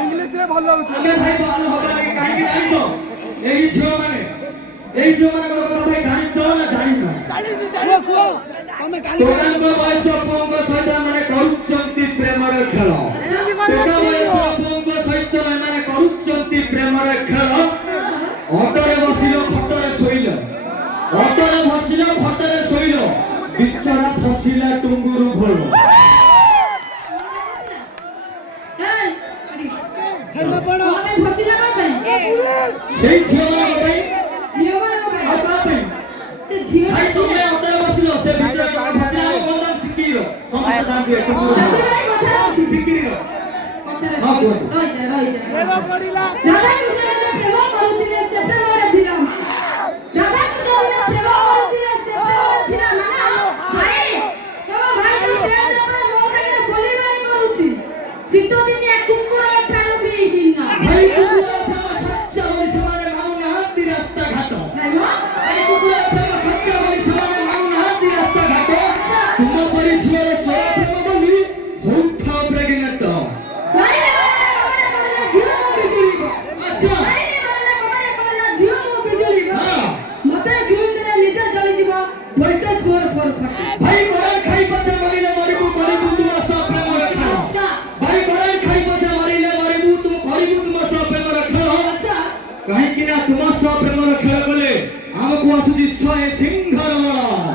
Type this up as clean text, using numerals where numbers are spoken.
English रे भल होउछ आमे भाई भल होबा लागि काहे कि जानिछो एई झियो माने कथा भाई जानिछो ना जानिनो को तमे काली तोरांग बयस पंग सहित माने करूछंती प्रेमर खेल तोरा बयस पंग सहित माने करूछंती प्रेमर खेल अटरे बसिलो खटरे सोइलो अटरे बसिलो खटरे सोइलो बिचारा फसिला टुंगुरु भलो छन्ना पड़ो तमे फसिला कोन पे सेई झियो भाई झियो को पे आ का पे से झियो भाई तुमे अटरे बसिलो से बिचारा फसिला कोन सिकिरो हम जान टुंगुरु साथी भाई कथा अछि सिकिरो कथा हां रहि जा लेलो पड़िला राधा कृष्ण प्रेम करूथिले से प्रेमरे धिला राधा कृष्ण प्रेम करूथिले से प्रेमरे धिला माना भाई तम भाई जो स्टेज पर मो संगे बोलीबारी करूछि शीत दिनिया कुकुर ठारू भी बिना भाई कुकुर सच्चा होई समारे मानु हाथी रास्ता घाट नाइमा भाई कुकुर सच्चा होई समारे मानु हाथी रास्ता घाट तुम परि छिरे चोर प्रेम बोली होठा प्रेग्नेंट भाई ने करना झियो बिजुली को अच्छा भाई ने करना झियो बिजुली को हां मते झुइन देले निजे जଳି जीव वोल्टेज 4 फट भाई बड़ा खाई पछे मरिले मरिबु तुम सब प्रेम रखा अच्छा भाई बड़ा खाई पछे मरिले मरिबु तुम सब प्रेम रखा अच्छा कहीं कि ना तुम सब प्रेम रखा बोले हमको आसुजी 100 सिंहर